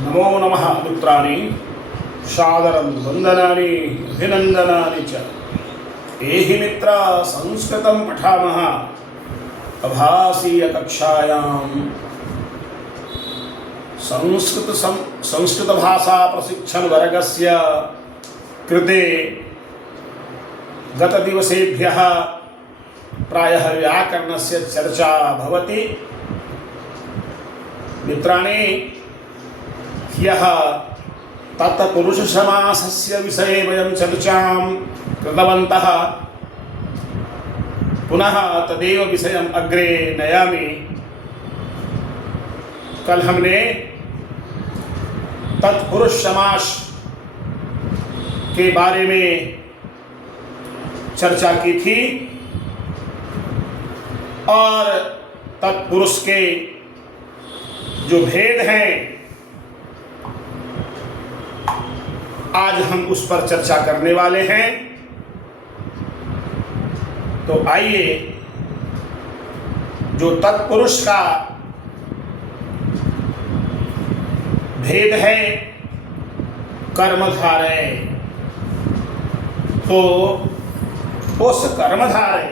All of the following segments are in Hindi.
नमो नमः मित्राणि सादरं वन्दनानि अभिनन्दनानि च। एहि मित्रा संस्कृतं पठामः आभासीय कक्षायां संस्कृत भाषा प्रशिक्षण वर्गस्य कृते गतदिवसेभ्यः प्रायः व्याकरणस्य चर्चा भवति। मित्राणि, ह्यः तत्पुरुषसमासस्य विषये वयं चर्चां कृतवन्तः। पुनः तदेव विषयम् अग्रे नयामि। कल हमने तत्पुरुष समास के बारे में चर्चा की थी और तत्पुरुष के जो भेद हैं आज हम उस पर चर्चा करने वाले हैं। तो आइए, जो तत्पुरुष का भेद है कर्मधारय, तो उस कर्मधारय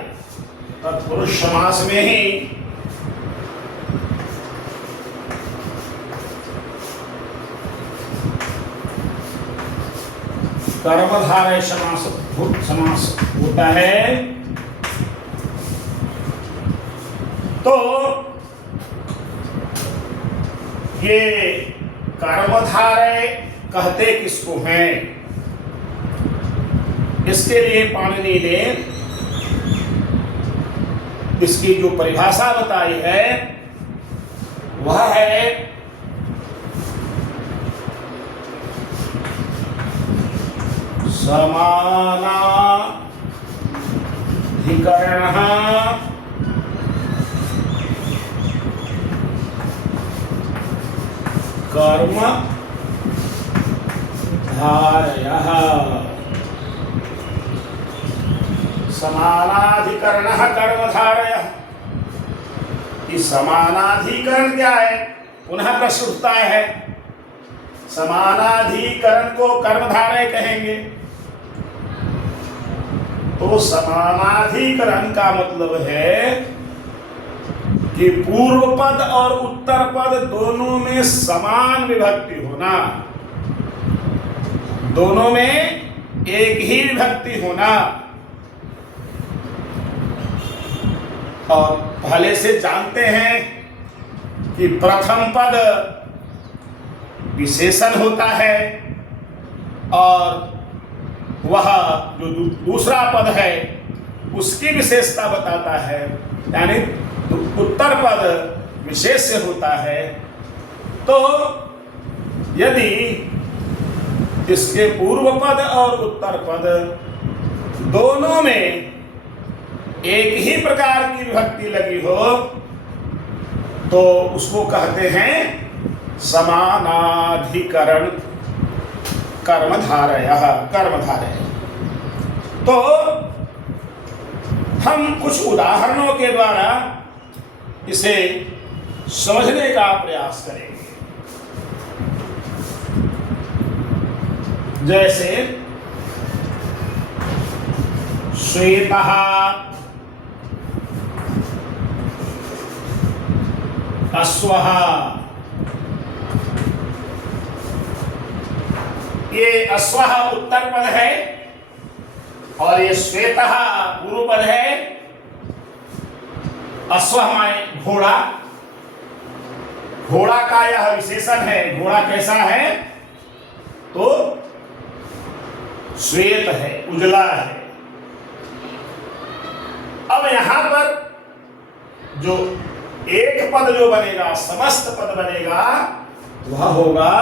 तत्पुरुष समास में ही कर्मधारय समास होता है। तो ये कर्मधारय कहते किसको हैं? इसके लिए पाणिनि ने इसकी जो परिभाषा बताई है वह है समानाधिकरणः कर्मधारयः। समानाधिकरणः कर्मधारयः। ये समानाधिकरण क्या है? पुनः प्रश्न उठता है। समानाधिकरण को कर्मधारय कहेंगे तो समानाधिकरण का मतलब है कि पूर्व पद और उत्तर पद दोनों में समान विभक्ति होना, दोनों में एक ही विभक्ति होना। और पहले से जानते हैं कि प्रथम पद विशेषण होता है और वह जो दूसरा पद है उसकी विशेषता बताता है, यानी उत्तर पद विशेष्य होता है। तो यदि इसके पूर्व पद और उत्तर पद दोनों में एक ही प्रकार की विभक्ति लगी हो तो उसको कहते हैं समानाधिकरण कर्मधारयः। तो हम कुछ उदाहरणों के द्वारा इसे समझने का प्रयास करेंगे। जैसे श्वेतः, अश्वः, ये अश्वः उत्तर पद है और ये श्वेतः पूर्व पद है। अश्वः माने घोड़ा, घोड़ा का यह विशेषण है। घोड़ा कैसा है? तो श्वेत है, उजला है। अब यहां पर जो एक पद जो बनेगा, समस्त पद बनेगा, वह होगा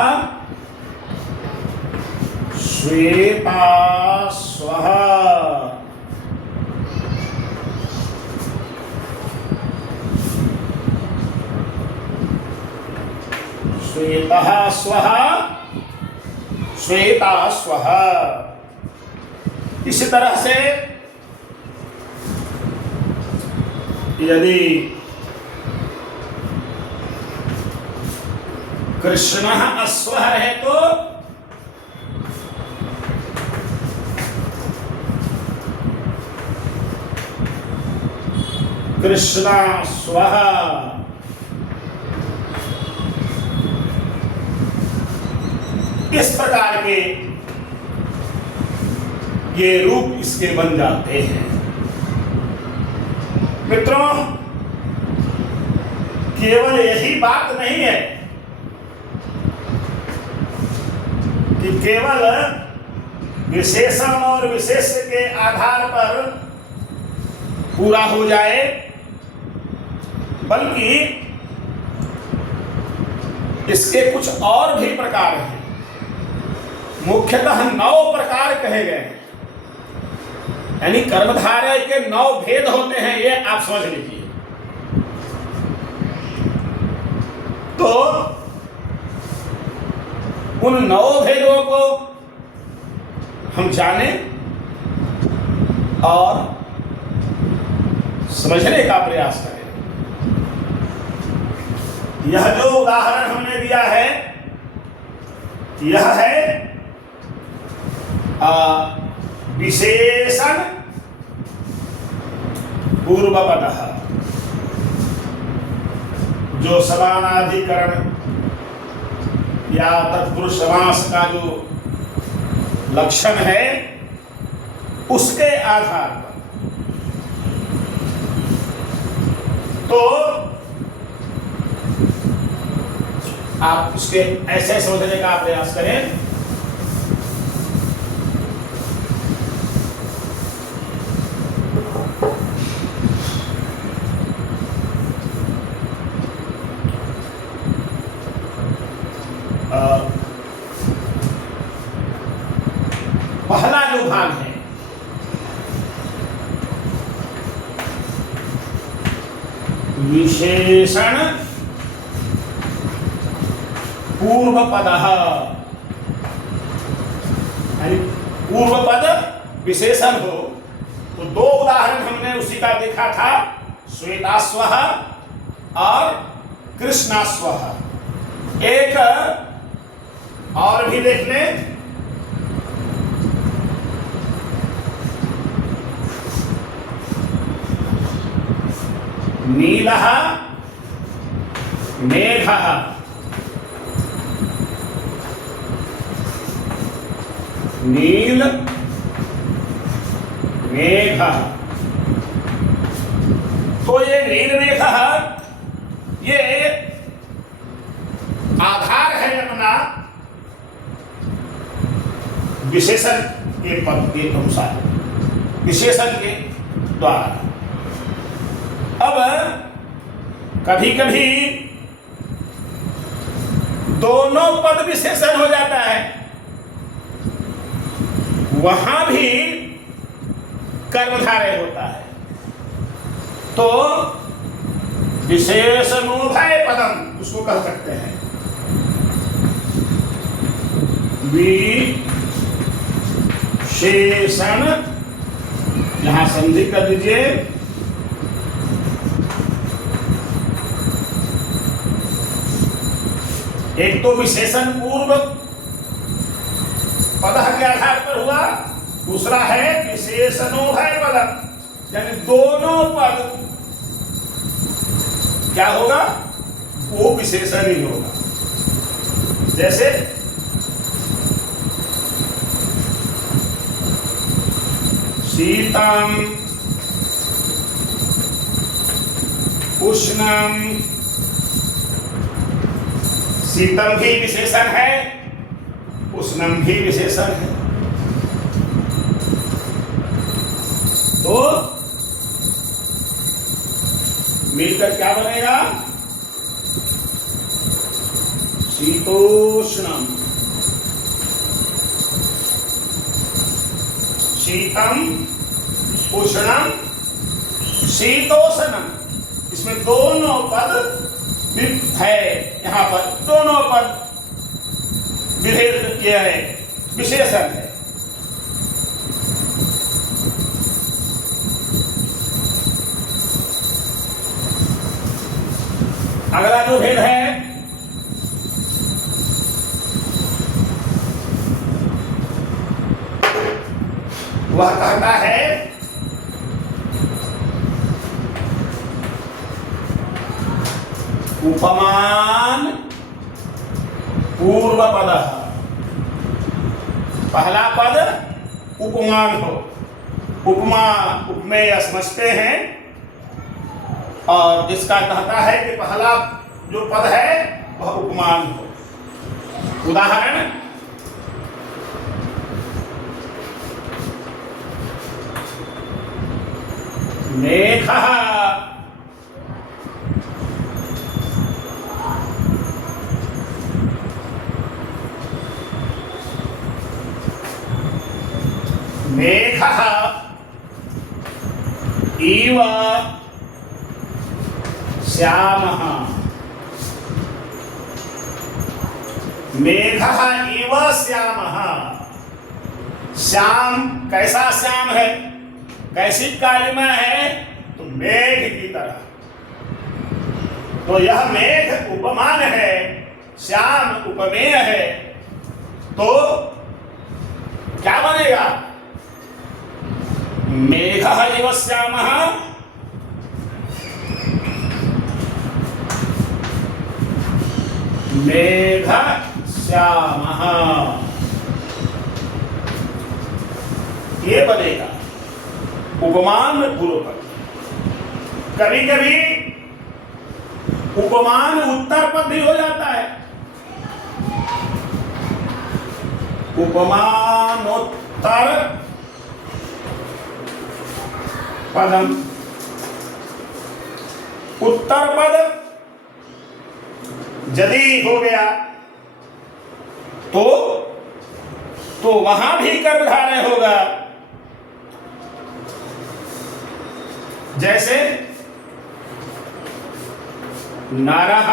श्वेताश्वः। श्वेतः स्वः, श्वेताश्वः। इसी तरह से यदि कृष्ण अश्व है तो कृष्णाश्व। इस प्रकार के ये रूप इसके बन जाते हैं। मित्रों, केवल यही बात नहीं है कि केवल विशेषण और विशेष्य के आधार पर पूरा हो जाए, बल्कि इसके कुछ और भी प्रकार हैं। मुख्यतः 9 प्रकार कहे गए हैं, यानी कर्मधारय के 9 भेद होते हैं, ये आप समझ लीजिए। तो उन 9 भेदों को हम जाने और समझने का प्रयास करें। यह जो उदाहरण हमने दिया है, यह है विशेषण पूर्वपदः, जो समानाधिकरण या तत्पुरुष समास का जो लक्षण है उसके आधार पर। तो आप उसके ऐसे समझने का प्रयास करें। पहला जो भाग है विशेषण पूर्व पद, यानी पूर्व पद विशेषण हो तो 2 उदाहरण हमने उसी का देखा था, श्वेताश्व और कृष्णाश्व। एक और भी देख लें, नीलः मेघः, नील मेघ। तो ये नील मेघ ये आधार है अपना विशेषण के पद के अनुसार, विशेषण के द्वारा। अब कभी कभी दोनों पद विशेषण हो जाता है, वहां भी कर्मधारय होता है। तो विशेषणोभय पदम उसको कह सकते हैं। विशेषण, यहां संधि कर दीजिए, एक तो विशेषण पूर्व पद के आधार पर हुआ, दूसरा है विशेषणोभय पद, यानी दोनों पद क्या होगा, वो विशेषण ही होगा। जैसे शीतम उष्णम, शीतम भी विशेषण है, उष्णम भी विशेषण है। तो मिलकर क्या बनेगा, शीतोष्णम, शीतम उष्णम शीतोष्णम। इसमें दोनों पद है, यहां पर दोनों पद विभेद किया है, विशेषण है। अगला जो भेद है वह कहता है उपमान पूर्व पद। पहला पद उपमान हो, उपमा उपमेय समझते हैं, और जिसका कहता है कि पहला जो पद है वह उपमान हो। उदाहरण, मेघः मेघः इव श्यामः। मेघः इव श्यामः। श्याम कैसा श्याम है, कैसी कालिमा है? तो मेघ की तरह। तो यह मेघ उपमान है, श्याम उपमेय है, तो क्या बनेगा? मेघः इव श्यामः मेघ श्यामः, ये बनेगा उपमान पूर्व पद। कभी कभी उपमान उत्तर पद भी हो जाता है। उपमानोत्तर पदम। उत्तर पद यदि हो गया तो वहां भी कर्मधारय होगा। जैसे नरः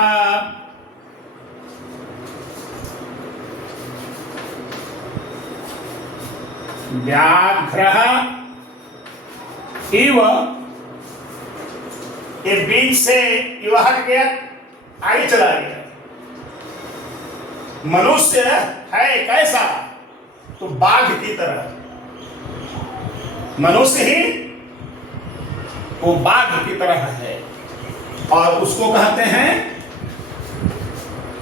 व्याघ्रः इव, ये बीच से युवा हट गया, आई चला गया। मनुष्य है कैसा? तो बाघ की तरह। मनुष्य ही वो बाघ की तरह है, और उसको कहते हैं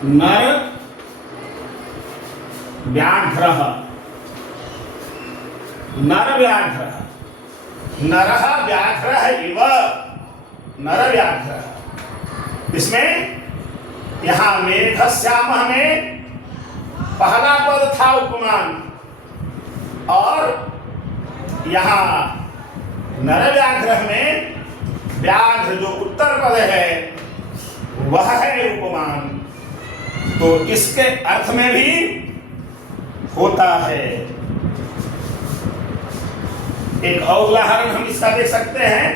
नर व्याघ्र। नर व्याघ्र, नरः व्याघ्र इव, नर व्याघ्र। इसमें यहां मेघ श्याम में पहला पद था उपमान, और यहां नर व्याघ्र में व्याघ्र जो उत्तर पद है वह है उपमान। तो इसके अर्थ में भी होता है। एक और उदाहरण हम इसका देख सकते हैं।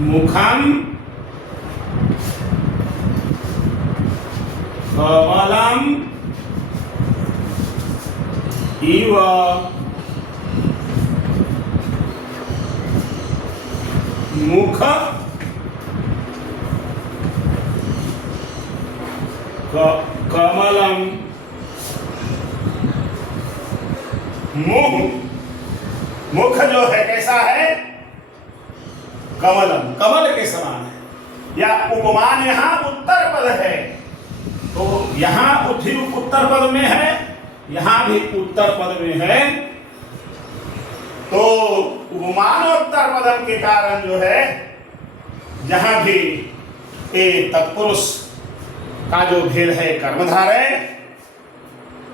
मुखम कमलम इव मुख कमलम। मुख जो है कैसा है? कमलम, कमल के समान है। या उपमान यहां उत्तर पद है, तो यहां उत्तर पद में है, यहां भी उत्तर पद में है। तो उपमानोत्तर पदम के कारण जो है जहां भी तत्पुरुष का जो भेद है कर्मधारय,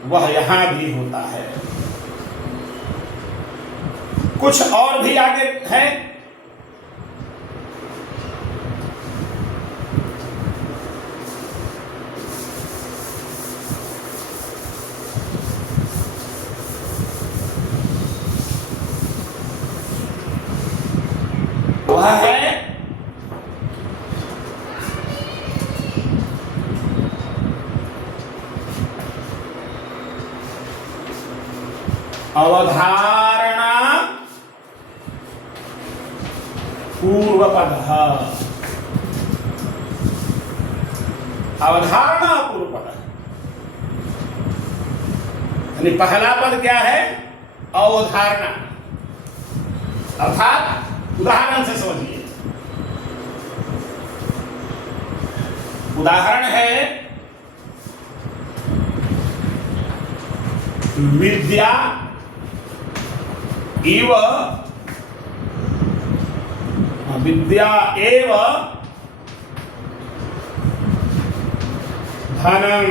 वह यहां भी होता है। कुछ और भी आगे है। वह है अवधारणा पूर्वपदः। अवधारणा पूर्व पद है। यानी पहला पद क्या है? अवधारणा। अर्थात उदाहरण से समझिए। उदाहरण है विद्या एव धनम।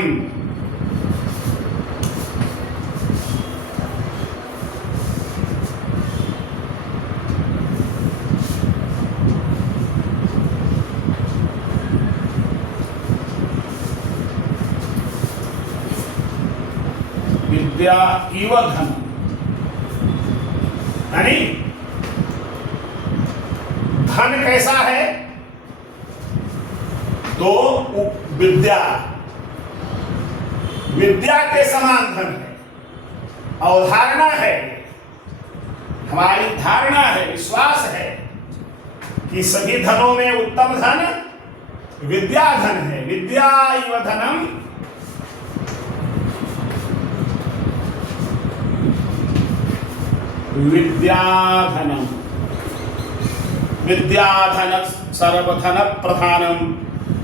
विद्या इव धन, यानी धन कैसा है? तो विद्या के समान धन है। अवधारणा है, हमारी धारणा है, विश्वास है कि सभी धनों में उत्तम धन विद्या धन है। विद्या इव धनम, विद्याधनम। विद्याधन सर्वधन प्रधानम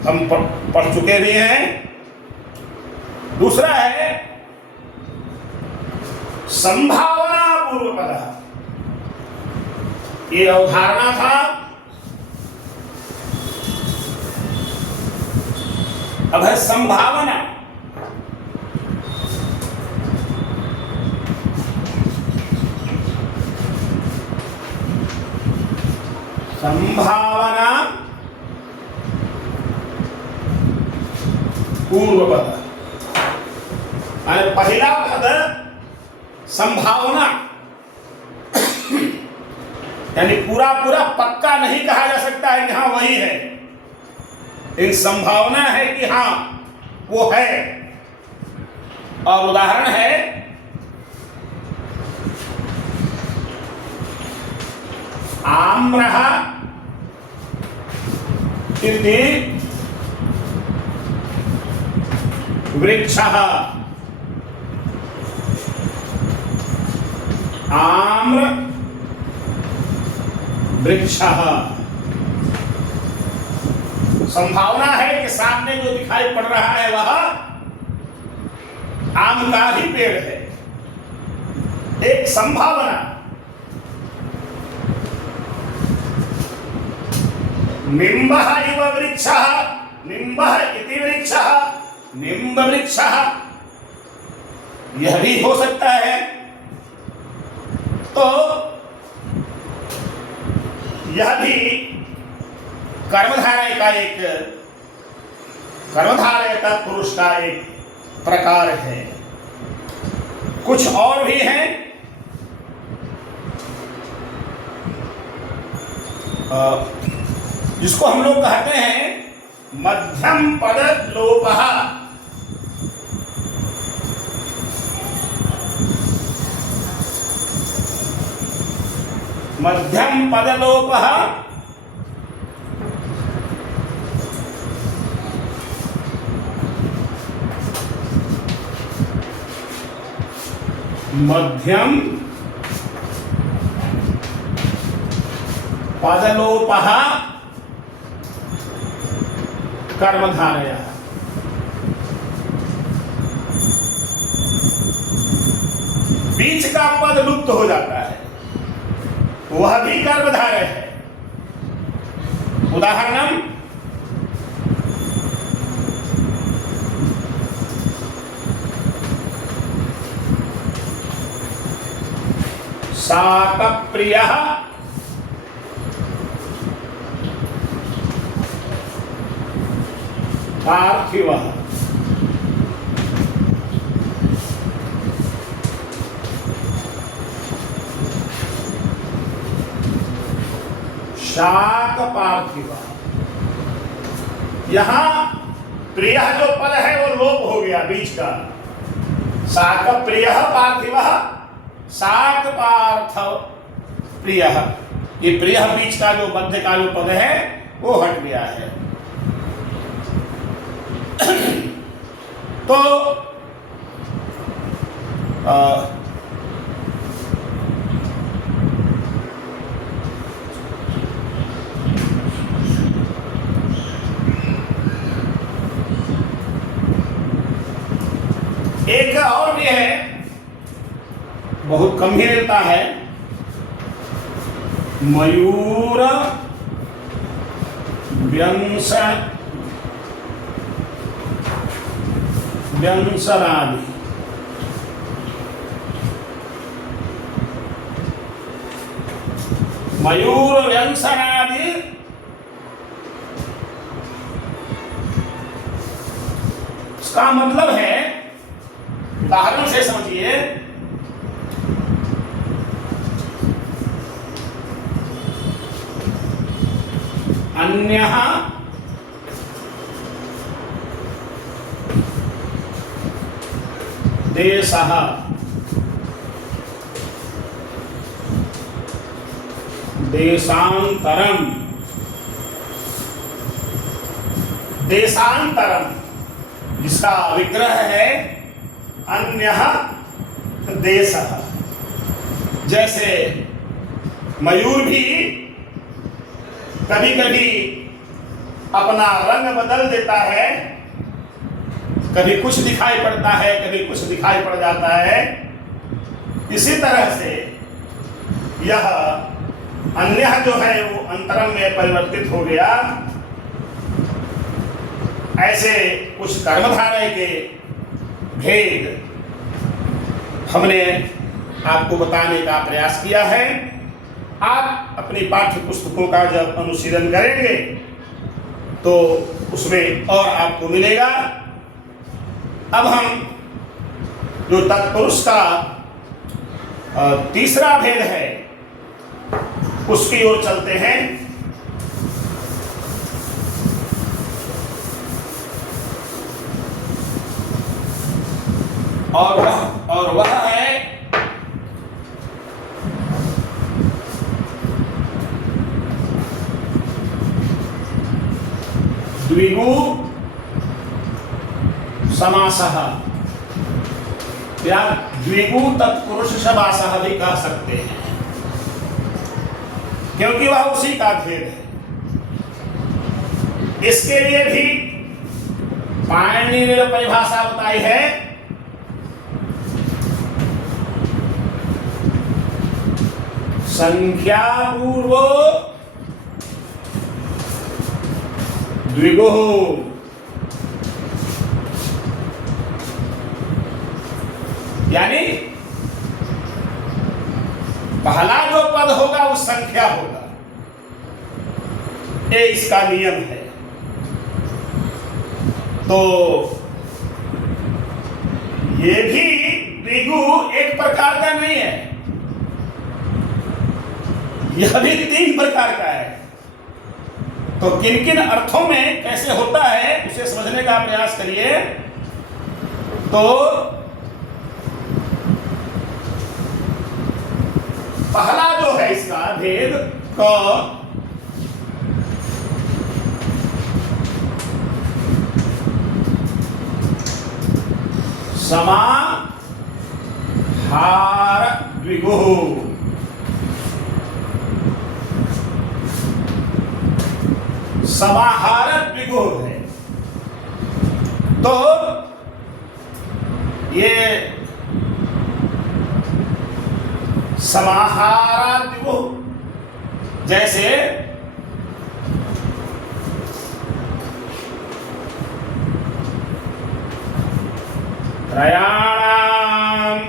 हम पढ़ चुके भी हैं। दूसरा है संभावना पूर्व पद। ये अवधारणा था, अब है संभावना। संभावना पूर्व पद। पहला पद संभावना, यानी पूरा पूरा पक्का नहीं कहा जा सकता है कि हाँ वही है। एक संभावना है कि हाँ वो है। और उदाहरण है आम्रः इति वृक्षः। आम्र वृक्षः। संभावना है कि सामने जो दिखाई पड़ रहा है वह आम का ही पेड़ है। एक संभावना। निम्बः इव वृक्षः, निम्बः इति वृक्षः, निम्ब वृक्षः, यह भी हो सकता है। तो यह भी कर्मधारय का पुरुष का एक प्रकार है। कुछ और भी हैं। जिसको हम लोग कहते हैं मध्यम पद लोपः। मध्यम पद लोपः मध्यम पदलोपः कर्मधारय। बीच का पद लुप्त हो जाता है, वह भी कर्मधारय है। उदाहरण शाकप्रियः पार्थिवः। शाक पार्थिव। यहां प्रिय जो पद है वो लोप हो गया बीच का। शाक प्रिय पार्थिव, शाक पार्थव प्रिय। ये प्रिय बीच का जो मध्य का जो पद है वो हट गया है। तो एक और भी है, बहुत कम ही मिलता है, मयूर व्यंसनादि। मयूर व्यंसनादि इसका मतलब है, उदाहरण से समझिए, अन्यः देशः देशांतरम। देशांतरम जिसका विग्रह है अन्यः देशः। जैसे मयूर भी कभी कभी अपना रंग बदल देता है, कभी कुछ दिखाई पड़ता है, कभी कुछ दिखाई पड़ जाता है। इसी तरह से यह अन्य जो है वो अंतरम में परिवर्तित हो गया। ऐसे कुछ कर्मधारय के भेद हमने आपको बताने का प्रयास किया है। आप अपनी पाठ्य पुस्तकों का जब अनुशीलन करेंगे तो उसमें और आपको मिलेगा। अब हम जो तत्पुरुष का तीसरा भेद है उसकी ओर चलते हैं। और वह है द्विगु समासः, या द्विगु तत्पुरुष समासः भी कह सकते हैं, क्योंकि वह उसी का भेद है। इसके लिए भी पाणिनि ने परिभाषा बताई है, संख्या पूर्वो द्विगुः। यानी पहला जो पद होगा वो संख्या होगा, ये इसका नियम है। तो ये भी द्विगु एक प्रकार का नहीं है, यह भी 3 प्रकार का है। तो किन किन अर्थों में कैसे होता है उसे समझने का प्रयास करिए। तो पहला जो है इसका भेद क समाहार द्विगुः। समाहार द्विगुः है। तो ये समाहार द्विगुः जैसे त्रयाणाम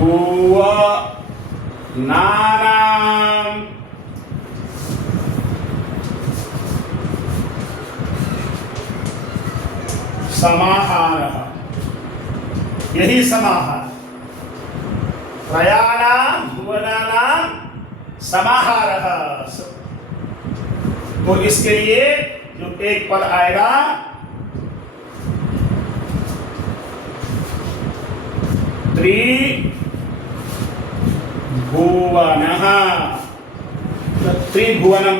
भुवनानाम समाहारः, यही समाहार। त्रयाणाम भुवनानाम समाहारः। तो इसके लिए जो एक पद आएगा त्रिभुवनः, त्रिभुवनम,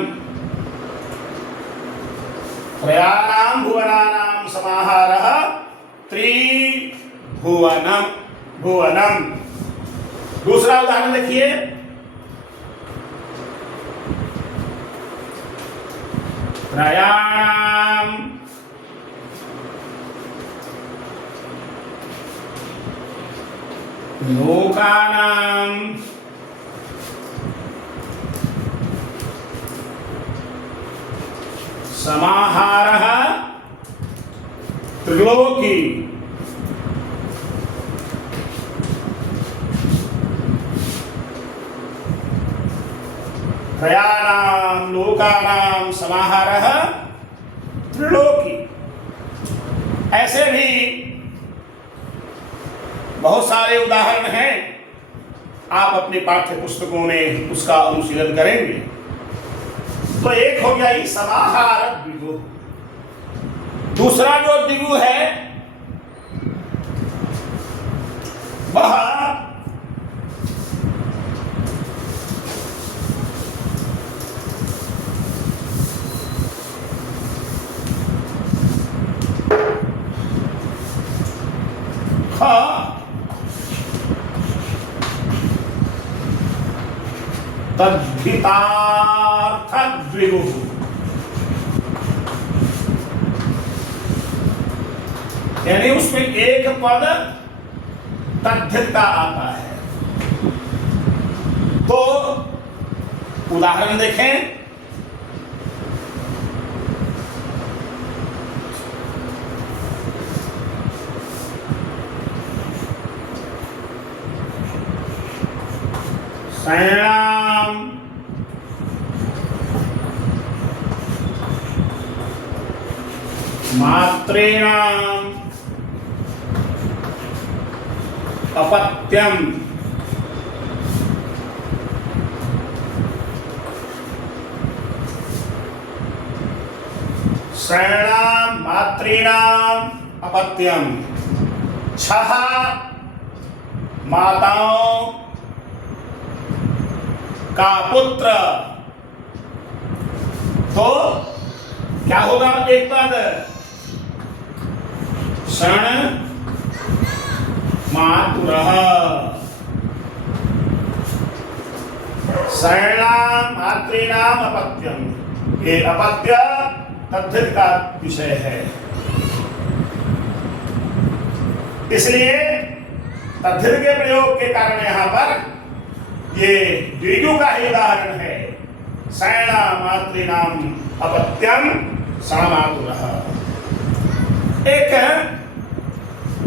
त्रयाणाम भुवनानाम समाहारः त्रिभुवनम, भुवनम। दूसरा उदाहरण देखिए, त्रयाणाम लोकानाम समाहारः त्रिलोकी। त्रयाणाम लोकानाम समाहारः त्रिलोकी। ऐसे भी बहुत सारे उदाहरण हैं, आप अपनी पाठ्य पुस्तकों में उसका अनुशीलन करेंगे। तो एक हो गया ये समाहारक द्विगु। दूसरा जो द्विगु है वह तद्धितार्थक द्विगु। यानी उसमें एक पद तद्धित का आता है। तो उदाहरण देखें, शयनाम मात्रेणाम अपत्यम, शयनाम मात्रेणाम अपत्यम। 6 माताओं का पुत्र। तो क्या होगा एक पद? शण मातुरः, शयनाम मातॄणाम अपत्यम। ये अपत्य तद्धित का विषय है, इसलिए तद्धित के प्रयोग के कारण यहां पर ये द्विगु का ही उदाहरण है। शयनाम मातॄणाम अपत्यम शणमातुरः। एक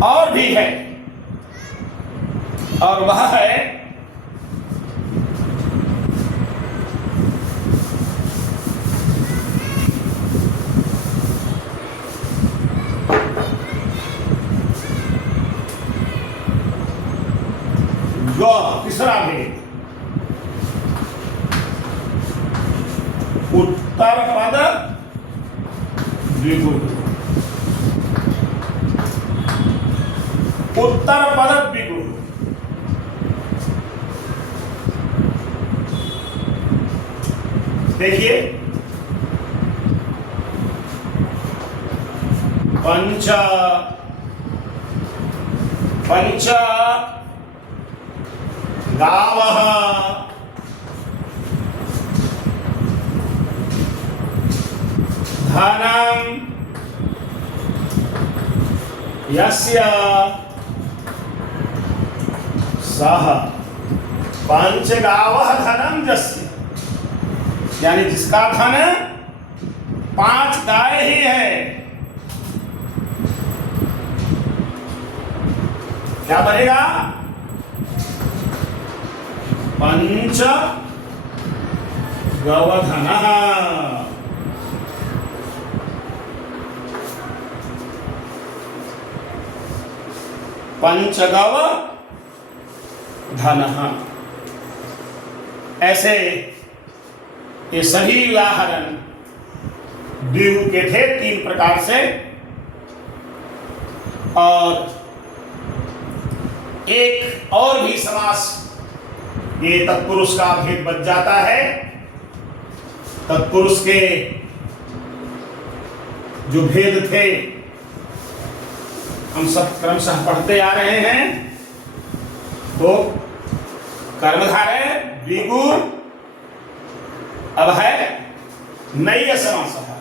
और भी है, और वह है तीसरा भेद, उत्तर पद द्विगु। उत्तर पद द्विगु। देखिए, पंच पंच गावः धनं यस्य सः। पंच गावः धनं यस्य, यानी जिसका धन 5 गाय ही है। क्या बनेगा? पंच गवधनः। पंचगव धनः। ऐसे ये सभी उदाहरण द्विगु के थे 3 प्रकार से। और एक और भी समास ये तत्पुरुष का भेद बच जाता है, तत्पुरुष के जो भेद थे हम सब क्रमशः पढ़ते आ रहे हैं। तो कर्मधारय द्विगु अब है नैय समासः।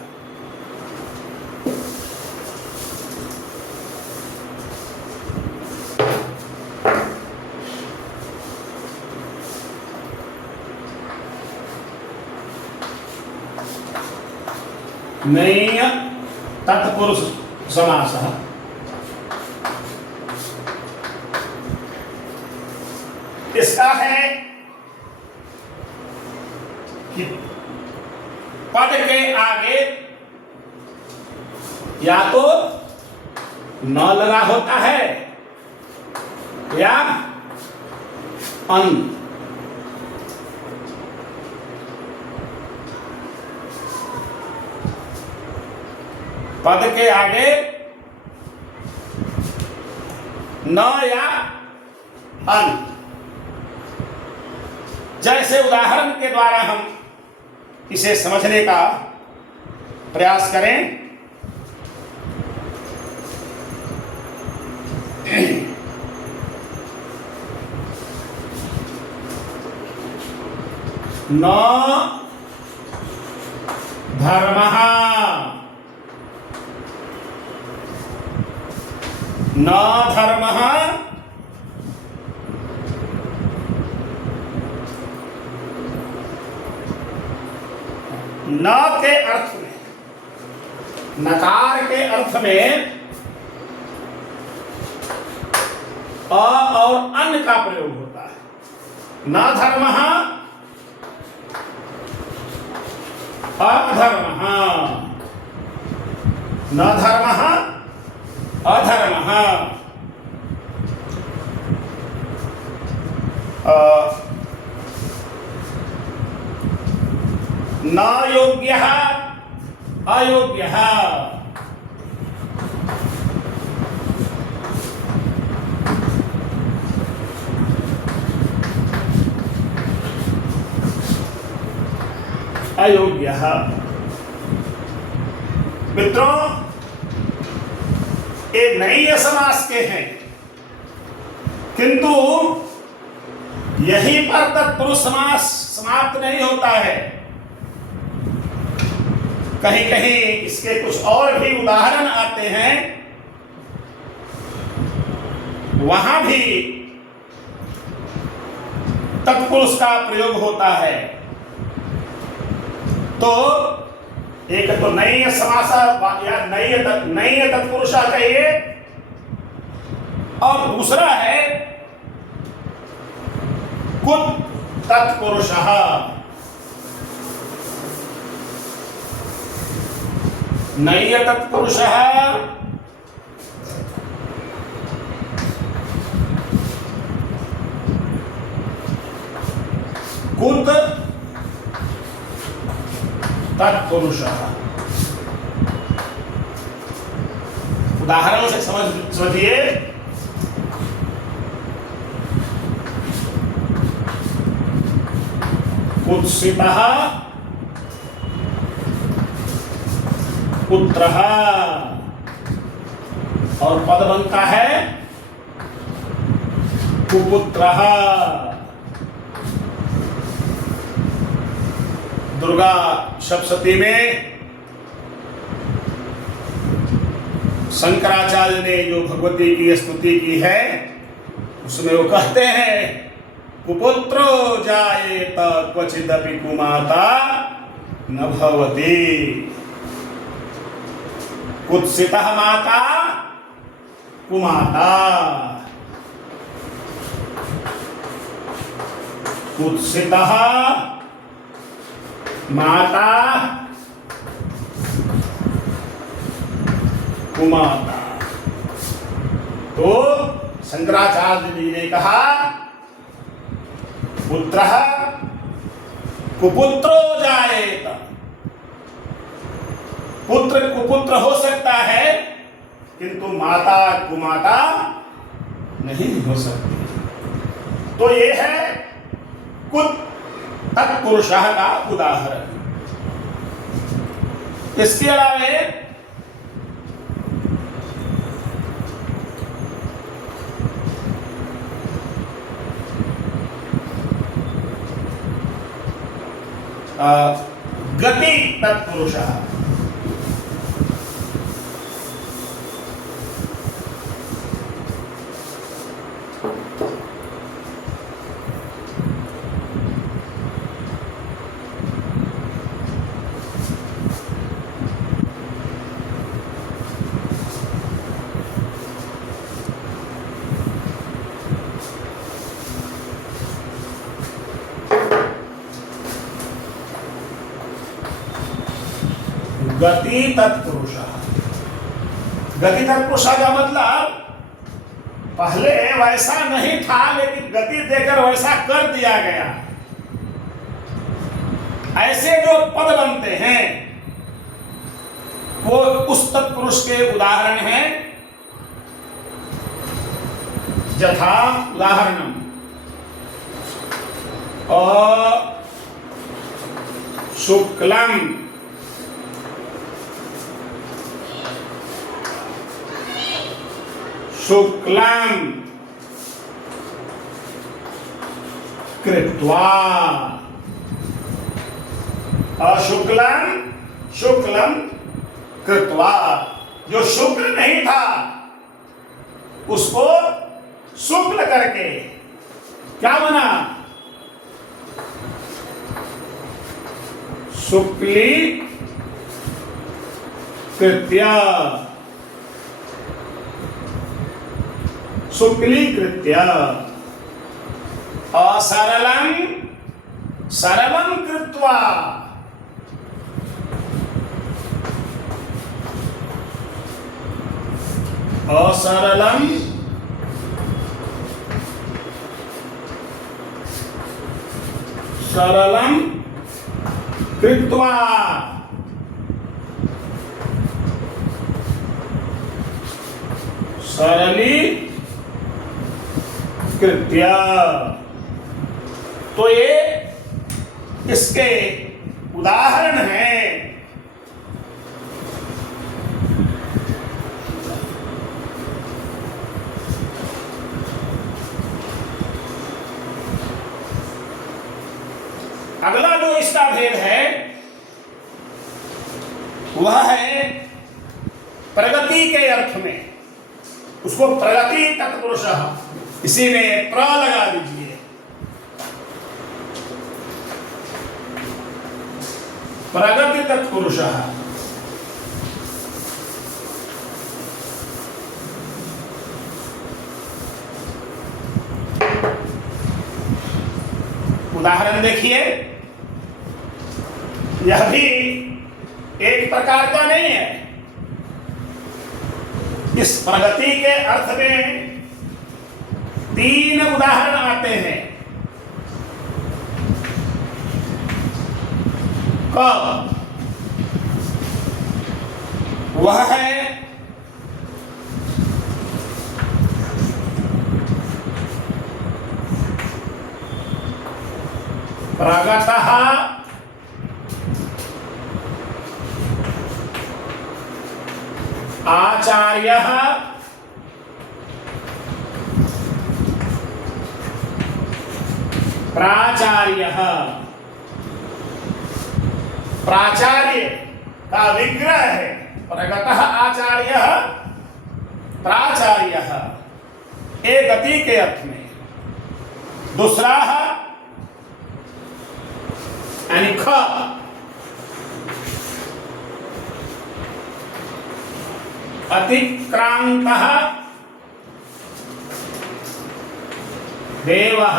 नैय तत्पुरुष समासः। इसका है कि पद के आगे या तो न लगा होता है या अन। पद के आगे न या अन। जैसे उदाहरण के द्वारा हम इसे समझने का प्रयास करें। न धर्मः न धर्मः न के अर्थ में, नकार के अर्थ में अ और अन का प्रयोग होता है। न धर्मः अधर्मः, न धर्मः अधर्मः। न योग्यः अयोग्यः। अयोग्यः। मित्रों, ये नैय समास के हैं, किंतु यहीं पर तत्पुरुष समास समाप्त नहीं होता है। कहीं कहीं इसके कुछ और भी उदाहरण आते हैं, वहां भी तत्पुरुष का प्रयोग होता है। तो एक तो नैय समास या नैय तत्पुरुष कहिए, और दूसरा है कुत तत्पुरुषः। नैय तत्पुरुषः कुत तत्पुरुषः। उदाहरणों से समझिए। कुत्सितः पुत्रः, और पद बनता है कुपुत्रः। दुर्गा सप्तशती में शंकराचार्य ने जो भगवती की स्तुति की है, उसमें वो कहते हैं कुपुत्रो जायेत क्वचिदपि कुमाता न भवति। कुत्सितः माता कुमाता, कुत्सितः माता कुमाता। तो शंकराचार्य जी ने कहा पुत्रः कुपुत्रो जायेत। पुत्र कुपुत्र हो सकता है, किंतु माता कुमाता नहीं हो सकती। तो ये है कुत तत्पुरुषः का उदाहरण। इसके अलावे गति तत्पुरुषः, गति तत्पुरुषः। गति तत्पुरुषः का मतलब पहले वैसा नहीं था लेकिन गति देकर वैसा कर दिया गया। ऐसे जो पद बनते हैं वो उस तत्पुरुष के उदाहरण हैं। यथा उदाहरणम शुक्लम शुक्लम कृत्वा, अशुक्लम शुक्लम कृत्वा। जो शुक्ल नहीं था उसको शुक्ल करके क्या बना? शुक्ली कृत्य, शुक्लीकृत्य। असरलम सरलम कृत्वा, असरलम सरलम कृत्वा। सरली कृत्य। तो ये इसके उदाहरण हैं। अगला जो इसका भेद है वह है प्रगति के अर्थ में। उसको प्रगति तत्पुरुषः, इसी में प्र लगा दीजिए। प्रगति तत्पुरुषः। उदाहरण देखिए, यह भी एक प्रकार का नहीं है। इस प्रगति के अर्थ में 3 उदाहरण आते हैं। क वह है प्रगतः आचार्यः प्राचार्यः। प्राचार्य का विग्रह है प्रगतः आचार्यः प्राचार्यः, ये गति के अर्थ में। दूसरा यानी ख अतिक्रांतः देवः।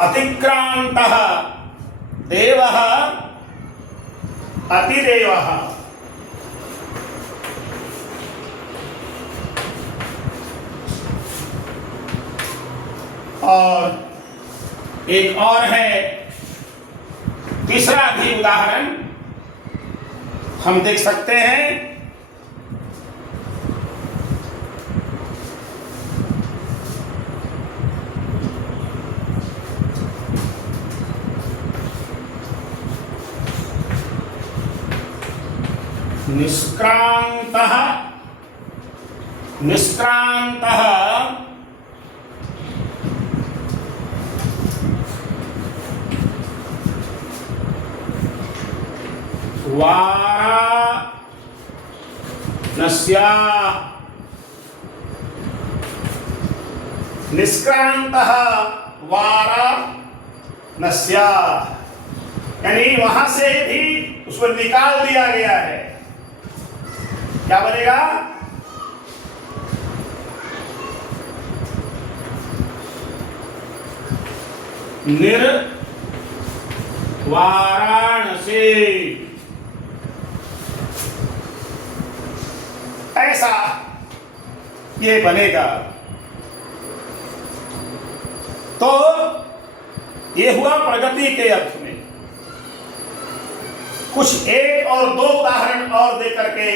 अतिक्रांतः देवः अतिदेवः। और एक और है, तीसरा भी उदाहरण हम देख सकते हैं। निष्क्रांतः निष्क्रांतः वाराणस्या निष्क्रांतः वाराणस्या, यानी वहां से भी उसको निकाल दिया गया है। क्या बनेगा? वाराणसी, ऐसा ये बनेगा। तो ये हुआ प्रगति के अर्थ में। कुछ एक और दो उदाहरण और दे करके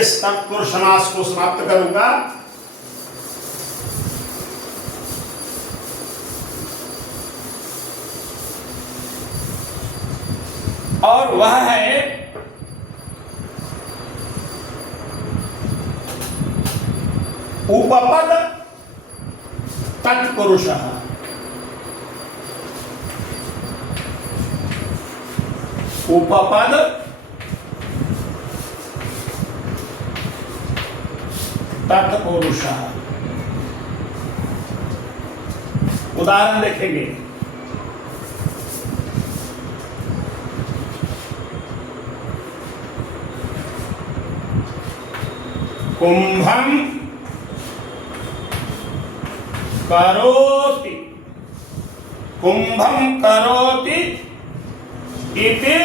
इस तत्पुरुष समास को समाप्त करूंगा। और वह है उपपद तत्पुरुषः। उपपद तत्पुरुषः। उदाहरण देखेंगे। कुंभम करोति, कुंभम करोति इति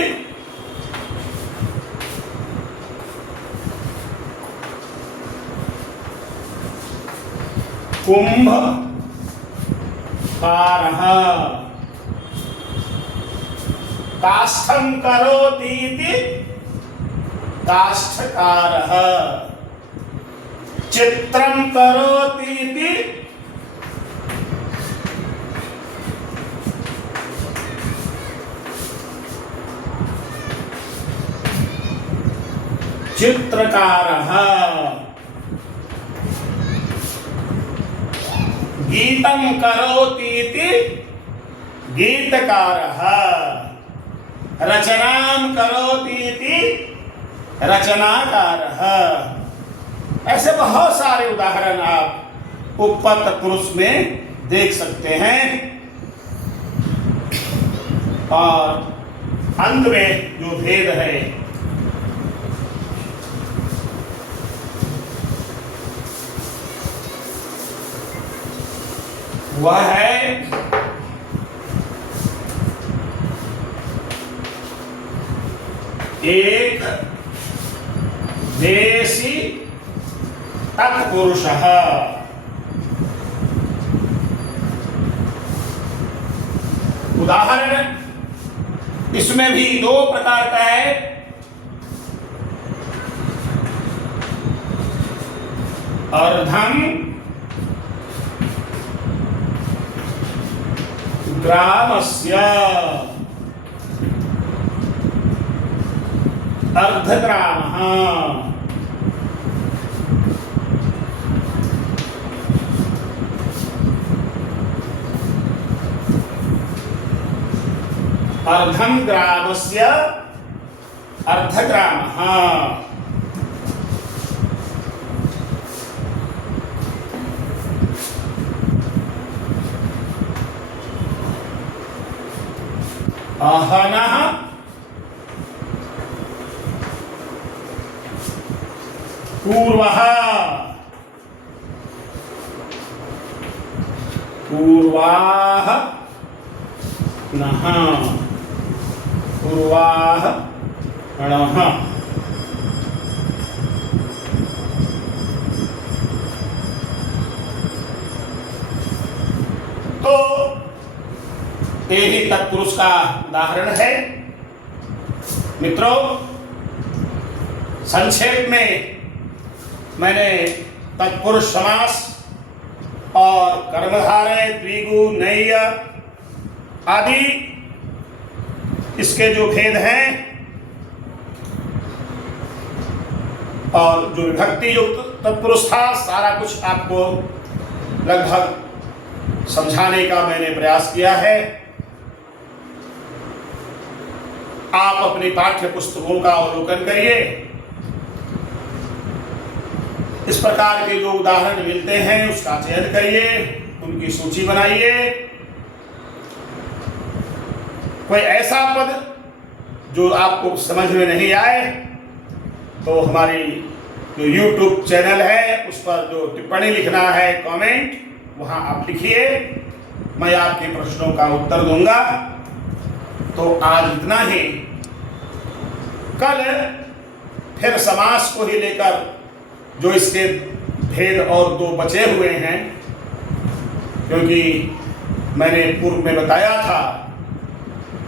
कुंभकारः। काष्ठं करोति इति काष्ठकारः। चित्रं करोति इति चित्रकारः। गीतं करोति इति गीतकारः। रचनां करोति इति रचनाकारः। ऐसे बहुत सारे उदाहरण आप उपपद तत्पुरुष में देख सकते हैं। और अंत में जो भेद है वह है एक देशी तत्पुरुषः। उदाहरण इसमें भी दो प्रकार का है। अर्धम ग्रामस्य, अर्धग्रामः। अर्धं ग्रामस्य अर्धग्रामः। आहनः पूर्वः, पूर्वाः नः, पूर्वाः णः। तो यही तत्पुरुष का उदाहरण है। मित्रों, संक्षेप में मैंने तत्पुरुष समास और कर्मधारय, द्विगु, नैय आदि इसके जो भेद हैं और जो विभक्ति युक्त तत्पुरुष था सारा कुछ आपको लगभग समझाने का मैंने प्रयास किया है। आप अपनी पाठ्य पुस्तकों का अवलोकन करिए। इस प्रकार के जो उदाहरण मिलते हैं उसका चयन करिए, उनकी सूची बनाइए। कोई ऐसा पद जो आपको समझ में नहीं आए तो हमारी जो YouTube चैनल है उस पर जो टिप्पणी लिखना है, कमेंट, वहां आप लिखिए, मैं आपके प्रश्नों का उत्तर दूंगा। तो आज इतना ही। कल फिर समास को ही लेकर जो इसके भेद और दो बचे हुए हैं, क्योंकि मैंने पूर्व में बताया था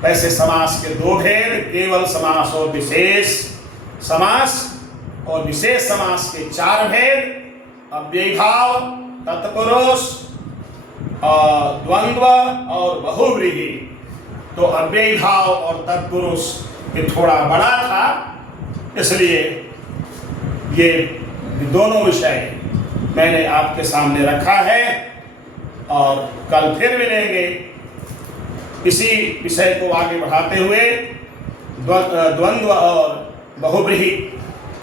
वैसे समास के दो भेद, केवल समास और विशेष समास, और विशेष समास के चार भेद, अव्ययीभाव, तत्पुरुष, द्वंद्व और बहुव्रीहि। तो अव्ययीभाव और तत्पुरुष ये थोड़ा बड़ा था, इसलिए ये दोनों विषय मैंने आपके सामने रखा है। और कल फिर मिलेंगे इसी विषय को आगे बढ़ाते हुए द्वंद्व और बहुव्रीहि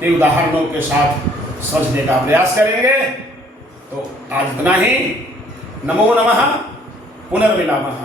के उदाहरणों के साथ समझने का प्रयास करेंगे। तो आज इतना ही। नमो नमः, पुनर्मिलामः।